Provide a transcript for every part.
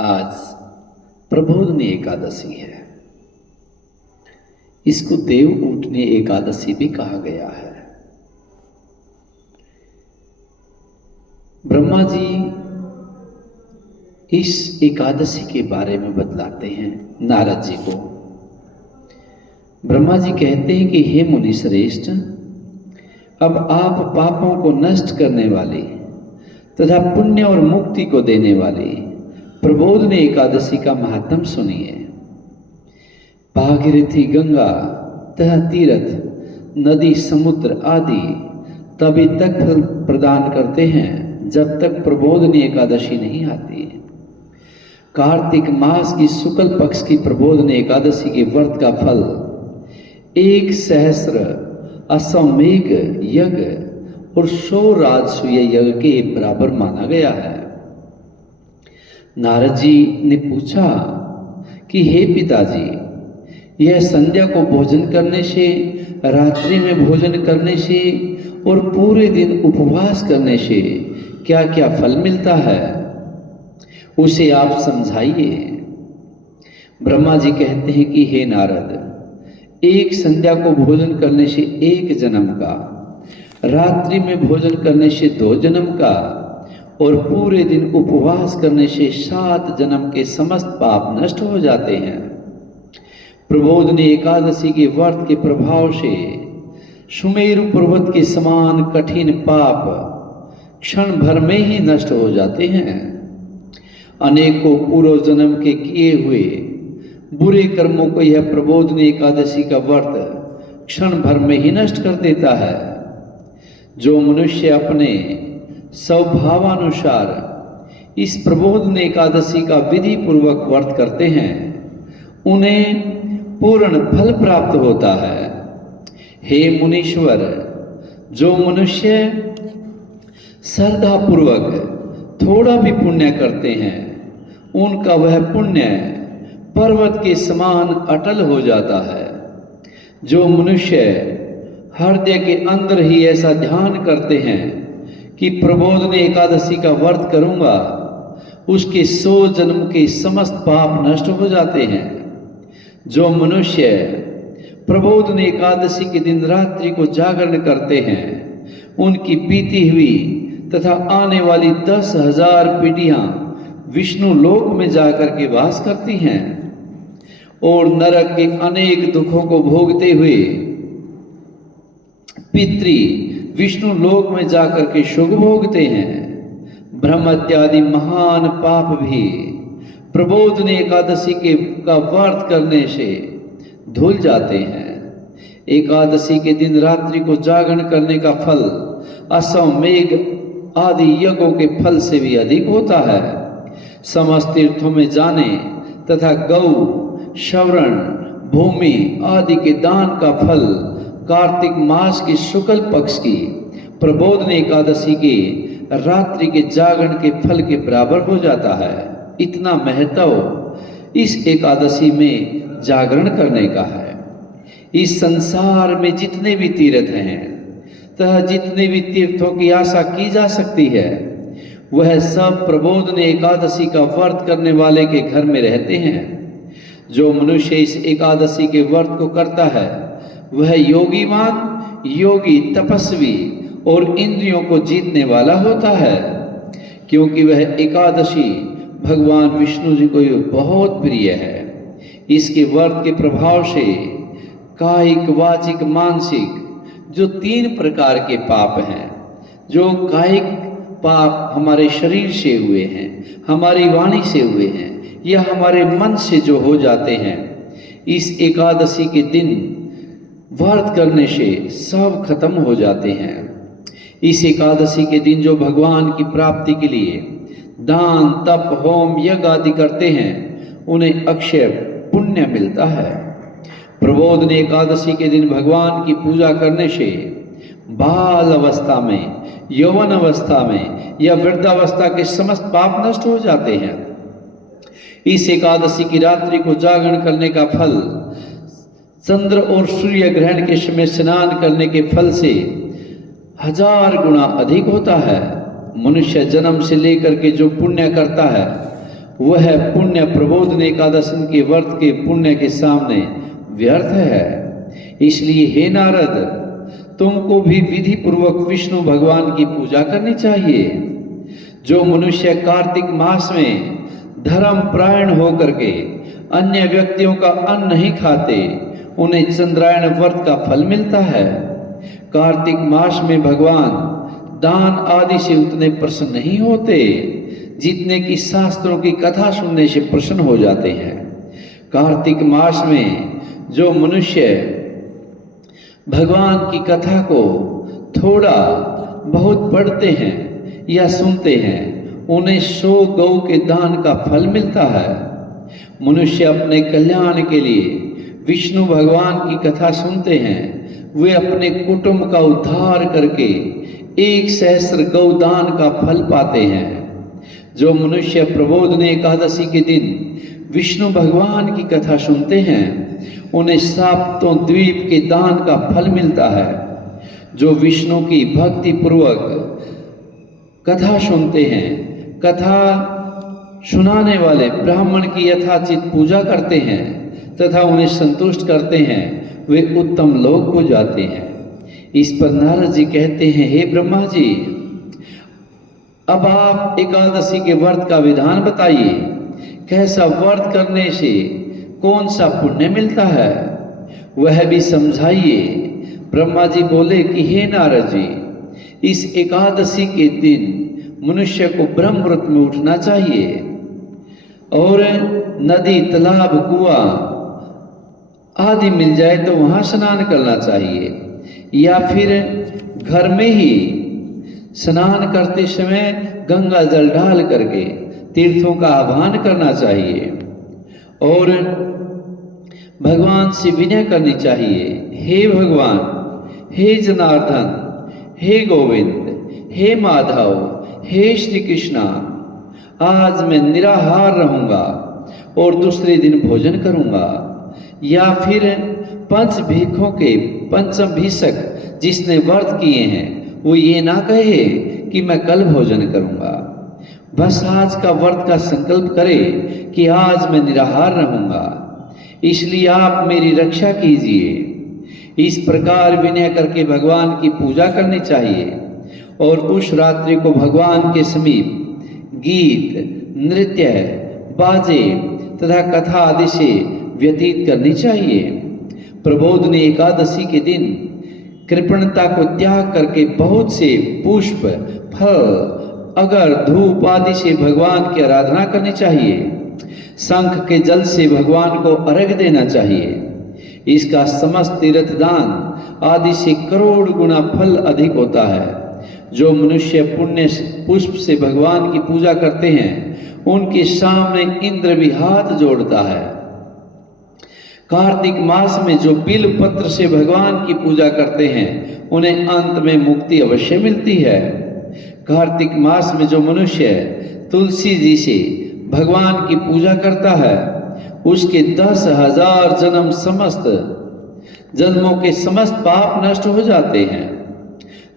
आज प्रबोधनी एकादशी है। इसको देव उठनी एकादशी भी कहा गया है। ब्रह्मा जी इस एकादशी के बारे में बतलाते हैं नारद जी को। ब्रह्मा जी कहते हैं कि हे मुनि श्रेष्ठ, अब आप पापों को नष्ट करने वाले तथा पुण्य और मुक्ति को देने वाले प्रबोधनी एकादशी का महात्म सुनिए। भागीरथी, गंगा तथा तीर्थ, नदी, समुद्र आदि तभी तक फल प्रदान करते हैं जब तक प्रबोधनी एकादशी नहीं आती। कार्तिक मास की शुक्ल पक्ष की प्रबोधनी एकादशी के व्रत का फल 1,000 अश्वमेघ यज्ञ और 100 राजसूय यज्ञ के बराबर माना गया है। नारद जी ने पूछा कि हे पिताजी, यह संध्या को भोजन करने से, रात्रि में भोजन करने से और पूरे दिन उपवास करने से क्या क्या फल मिलता है, उसे आप समझाइए। ब्रह्मा जी कहते हैं कि हे नारद, एक संध्या को भोजन करने से 1 जन्म का, रात्रि में भोजन करने से 2 जन्म का और पूरे दिन उपवास करने से 7 जन्म के समस्त पाप नष्ट हो जाते हैं। प्रबोधनी एकादशी के व्रत के प्रभाव से सुमेरु पर्वत के समान कठिन पाप क्षण भर में ही नष्ट हो जाते हैं। अनेकों पूर्व जन्म के किए हुए बुरे कर्मों को यह प्रबोधनी एकादशी का व्रत क्षण भर में ही नष्ट कर देता है। जो मनुष्य अपने स्वभावानुसार इस प्रबोधनी एकादशी का विधि पूर्वक व्रत करते हैं, उन्हें पूर्ण फल प्राप्त होता है। हे मुनीश्वर, जो मनुष्य श्रद्धा पूर्वक थोड़ा भी पुण्य करते हैं, उनका वह पुण्य पर्वत के समान अटल हो जाता है। जो मनुष्य हृदय के अंदर ही ऐसा ध्यान करते हैं कि प्रबोधनी एकादशी का व्रत करूंगा, उसके 100 जन्म के समस्त पाप नष्ट हो जाते हैं। जो मनुष्य प्रबोधनी एकादशी के दिन रात्रि को जागरण करते हैं, उनकी बीती हुई तथा आने वाली 10,000 पीढ़ियां विष्णु लोक में जाकर के वास करती हैं और नरक के अनेक दुखों को भोगते हुए पितृ विष्णु लोक में जाकर के सुख भोगते हैं। ब्रह्म इत्यादि महान पाप भी प्रबोधनी एकादशी का व्रत करने से धुल जाते हैं। एकादशी के दिन रात्रि को जागरण करने का फल अश्वमेघ आदि यज्ञों के फल से भी अधिक होता है। समस्त तीर्थों में जाने तथा गौ, श्रवण, भूमि आदि के दान का फल कार्तिक मास की शुक्ल पक्ष की प्रबोधनी एकादशी के रात्रि के जागरण के फल के बराबर हो जाता है। इतना महत्व इस एकादशी में जागरण करने का है। इस संसार में जितने भी तीर्थ हैं तथा जितने भी तीर्थों की आशा की जा सकती है, वह सब प्रबोधनी एकादशी का व्रत करने वाले के घर में रहते हैं। जो मनुष्य इस एकादशी के व्रत को करता है, वह योगीमान, योगी, तपस्वी और इंद्रियों को जीतने वाला होता है, क्योंकि वह एकादशी भगवान विष्णु जी को बहुत प्रिय है। इसके व्रत के प्रभाव से कायिक, वाचिक, मानसिक जो 3 प्रकार के पाप हैं, जो कायिक पाप हमारे शरीर से हुए हैं, हमारी वाणी से हुए हैं या हमारे मन से जो हो जाते हैं, इस एकादशी के दिन व्रत करने से सब खत्म हो जाते हैं। इस एकादशी के दिन जो भगवान की प्राप्ति के लिए दान, तप, होम, यज्ञ आदि करते हैं, उन्हें अक्षय पुण्य मिलता है। प्रबोधनी एकादशी के दिन भगवान की पूजा करने से बाल अवस्था में, यौवन अवस्था में या वृद्धावस्था के समस्त पाप नष्ट हो जाते हैं। इस एकादशी की रात्रि को जागरण करने का फल चंद्र और सूर्य ग्रहण के समय स्नान करने के फल से 1000 गुना अधिक होता है। मनुष्य जन्म से लेकर के जो पुण्य करता है वह पुण्य प्रबोधन एकादशी के व्रत के पुण्य के सामने व्यर्थ है। इसलिए हे नारद, तुमको भी विधि पूर्वक विष्णु भगवान की पूजा करनी चाहिए। जो मनुष्य कार्तिक मास में धर्म परायण होकर के अन्य व्यक्तियों का अन्न नहीं खाते, उन्हें चंद्रायण व्रत का फल मिलता है। कार्तिक मास में भगवान दान आदि से उतने प्रसन्न नहीं होते जितने कि शास्त्रों की कथा सुनने से प्रसन्न हो जाते हैं। कार्तिक मास में जो मनुष्य भगवान की कथा को थोड़ा बहुत पढ़ते हैं या सुनते हैं, उन्हें 100 गौ के दान का फल मिलता है। मनुष्य अपने कल्याण के लिए विष्णु भगवान की कथा सुनते हैं, वे अपने कुटुंब का उद्धार करके 1,000 गौदान का फल पाते हैं। जो मनुष्य प्रबोधन एकादशी के दिन विष्णु भगवान की कथा सुनते हैं, उन्हें 7 द्वीप के दान का फल मिलता है। जो विष्णु की भक्ति पूर्वक कथा सुनते हैं, कथा सुनाने वाले ब्राह्मण की यथाचित पूजा करते हैं तथा उन्हें संतुष्ट करते हैं, वे उत्तम लोक को जाते हैं। इस पर नारद जी कहते हैं, हे ब्रह्मा जी, अब आप एकादशी के व्रत का विधान बताइए। कैसा व्रत करने से कौन सा पुण्य मिलता है, वह भी समझाइए। ब्रह्मा जी बोले कि हे नारद जी, इस एकादशी के दिन मनुष्य को ब्रह्म मुहूर्त में उठना चाहिए और नदी, तालाब, कुआं आदि मिल जाए तो वहां स्नान करना चाहिए, या फिर घर में ही स्नान करते समय गंगा जल डाल करके तीर्थों का आह्वान करना चाहिए और भगवान से विनय करनी चाहिए। हे भगवान, हे जनार्दन, हे गोविंद, हे माधव, हे श्री कृष्णा, आज मैं निराहार रहूंगा और दूसरे दिन भोजन करूंगा। या फिर 5 भीखों के पंचम भीषक जिसने व्रत किए हैं, वो ये ना कहे कि मैं कल भोजन करूंगा। बस आज का व्रत का संकल्प करे कि आज मैं निराहार रहूंगा, इसलिए आप मेरी रक्षा कीजिए। इस प्रकार विनय करके भगवान की पूजा करनी चाहिए और उस रात्रि को भगवान के समीप गीत, नृत्य, बाजे तथा कथा आदि से व्यतीत करनी चाहिए। प्रबोधन एकादशी के दिन कृपणता को त्याग करके बहुत से पुष्प, फल, अगर, धूप आदि से भगवान की आराधना करनी चाहिए। शंख के जल से भगवान को अर्घ्य देना चाहिए। इसका समस्त तीर्थ दान आदि से करोड़ गुना फल अधिक होता है। जो मनुष्य पुण्य पुष्प से भगवान की पूजा करते हैं, उनके सामने इंद्र भी हाथ जोड़ता है। कार्तिक मास में जो बिल पत्र से भगवान की पूजा करते हैं, उन्हें अंत में मुक्ति अवश्य मिलती है। कार्तिक मास में जो मनुष्य तुलसी जी से भगवान की पूजा करता है, उसके 10,000 जन्म समस्त जन्मों के समस्त पाप नष्ट हो जाते हैं।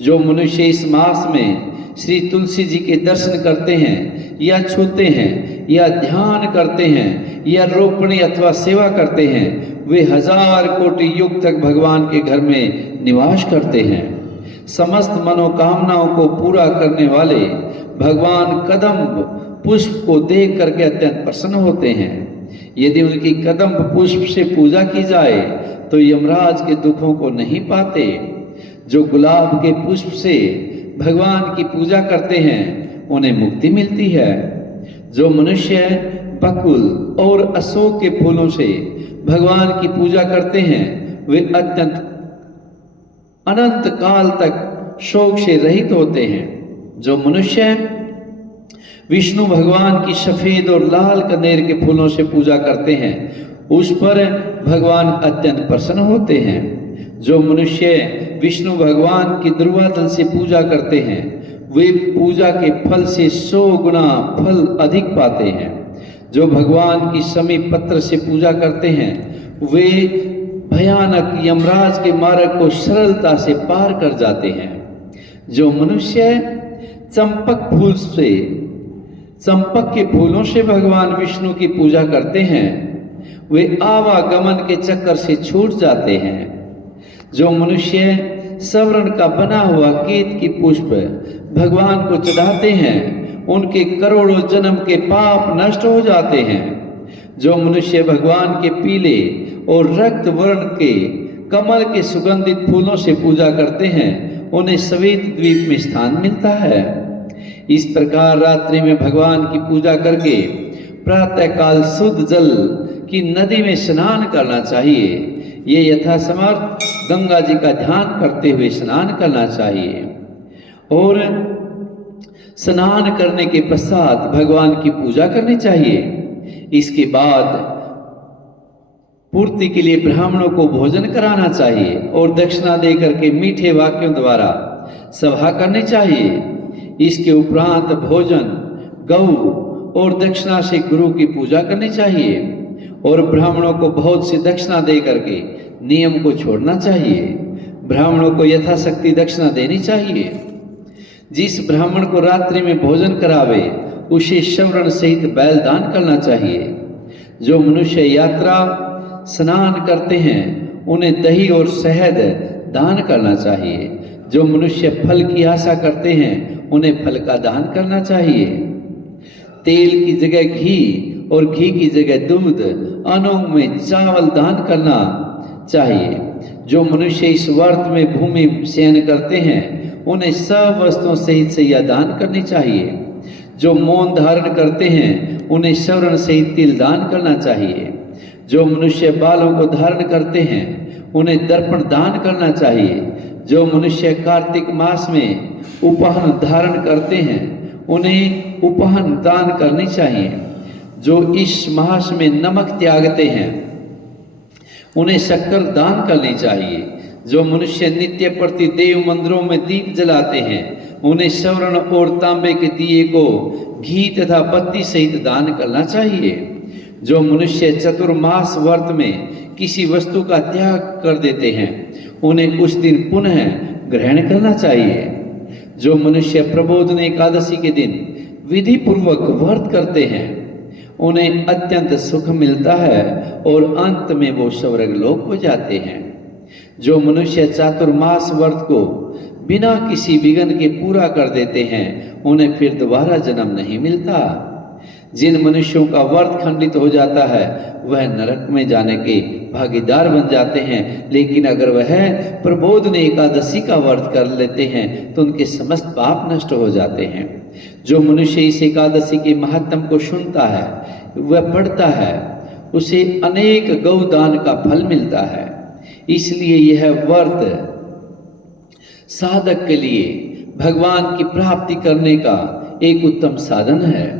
जो मनुष्य इस मास में श्री तुलसी जी के दर्शन करते हैं या छूते हैं या ध्यान करते हैं या रोपणी अथवा सेवा करते हैं, वे 1000 कोटि युग तक भगवान के घर में निवास करते हैं। समस्त मनोकामनाओं को पूरा करने वाले भगवान कदम्ब पुष्प को देख करके अत्यंत प्रसन्न होते हैं। यदि उनकी कदम्ब पुष्प से पूजा की जाए तो यमराज के दुखों को नहीं पाते। जो गुलाब के पुष्प से भगवान की पूजा करते हैं, उन्हें मुक्ति मिलती है। जो मनुष्य बकुल और अशोक के फूलों से भगवान की पूजा करते हैं, वे अत्यंत अनंत काल तक शोक से रहित होते हैं। जो मनुष्य विष्णु भगवान की सफेद और लाल कनेर के फूलों से पूजा करते हैं, उस पर भगवान अत्यंत प्रसन्न होते हैं। जो मनुष्य विष्णु भगवान की दुर्वादल से पूजा करते हैं, वे पूजा के फल से 100 गुना फल अधिक पाते हैं। जो भगवान की समीप पत्र से पूजा करते हैं, वे भयानक यमराज के मार्ग को सरलता से पार कर जाते हैं। जो मनुष्य चंपक फूल से चंपक के फूलों से भगवान विष्णु की पूजा करते हैं वे आवागमन के चक्कर से छूट जाते हैं। जो मनुष्य स्वर्ण का बना हुआ केत की पुष्प भगवान को चढ़ाते हैं उनके करोड़ों जन्म के पाप नष्ट हो जाते हैं। जो मनुष्य भगवान के पीले और रक्त वर्ण के कमल के सुगंधित फूलों से पूजा करते हैं उन्हें श्वेत द्वीप में स्थान मिलता है। इस प्रकार रात्रि में भगवान की पूजा करके प्रातःकाल शुद्ध जल की नदी में स्नान करना चाहिए। ये यथासमर्थ गंगा जी का ध्यान करते हुए स्नान करना चाहिए और स्नान करने के पश्चात भगवान की पूजा करनी चाहिए। इसके बाद पूर्ति के लिए ब्राह्मणों को भोजन कराना चाहिए और दक्षिणा देकर के मीठे वाक्यों द्वारा सभा करनी चाहिए। इसके उपरांत भोजन गौ और दक्षिणा से गुरु की पूजा करनी चाहिए और ब्राह्मणों को बहुत सी दक्षिणा दे करके नियम को छोड़ना चाहिए। ब्राह्मणों को यथाशक्ति दक्षिणा देनी चाहिए। जिस ब्राह्मण को रात्रि में भोजन करावे उसे स्वर्ण सहित बैल दान करना चाहिए। जो मनुष्य यात्रा स्नान करते हैं उन्हें दही और शहद दान करना चाहिए। जो मनुष्य फल की आशा करते हैं उन्हें फल का दान करना चाहिए। तेल की जगह घी और घी की जगह दूध, अन्नों में चावल दान करना चाहिए। जो मनुष्य इस वर्त में भूमि शयन करते हैं उन्हें सब वस्तुओं सहित शैया दान करनी चाहिए। जो मौन धारण करते हैं उन्हें स्वर्ण सहित तिल दान करना चाहिए। जो मनुष्य बालों को धारण करते हैं उन्हें दर्पण दान करना चाहिए। जो मनुष्य कार्तिक मास में उपहन धारण करते हैं उन्हें उपहन दान करनी चाहिए। जो इस मास में नमक त्यागते हैं उन्हें शक्कर दान करनी चाहिए। जो मनुष्य नित्य प्रति देव मंदिरों में दीप जलाते हैं उन्हें स्वर्ण और तांबे के दिए को घी तथा बत्ती सहित दान करना चाहिए। जो मनुष्य चतुर्मास व्रत में किसी वस्तु का त्याग कर देते हैं उन्हें उस दिन पुनः ग्रहण करना चाहिए। जो मनुष्य प्रबोधन एकादशी के दिन विधि पूर्वक व्रत करते हैं उन्हें अत्यंत सुख मिलता है और अंत में वो स्वर्ग लोक हो जाते हैं। जो मनुष्य चातुर्मास व्रत को बिना किसी विघ्न के पूरा कर देते हैं उन्हें फिर दोबारा जन्म नहीं मिलता। जिन मनुष्यों का व्रत खंडित हो जाता है वह नरक में जाने के भागीदार बन जाते हैं, लेकिन अगर वह प्रबोधन एकादशी का व्रत कर लेते हैं तो उनके समस्त पाप नष्ट हो जाते हैं। जो मनुष्य इस एकादशी के महात्म को सुनता है वह पढ़ता है उसे अनेक गौदान का फल मिलता है। इसलिए यह व्रत साधक के लिए भगवान की प्राप्ति करने का एक उत्तम साधन है।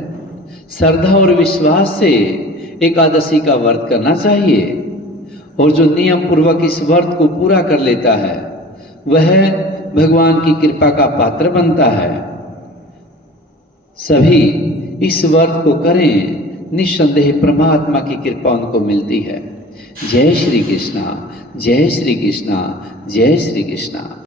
श्रद्धा और विश्वास से एकादशी का व्रत करना चाहिए और जो नियम पूर्वक इस व्रत को पूरा कर लेता है वह भगवान की कृपा का पात्र बनता है। सभी इस व्रत को करें, निस्संदेह परमात्मा की कृपा उनको मिलती है। जय श्री कृष्णा, जय श्री कृष्णा, जय श्री कृष्णा।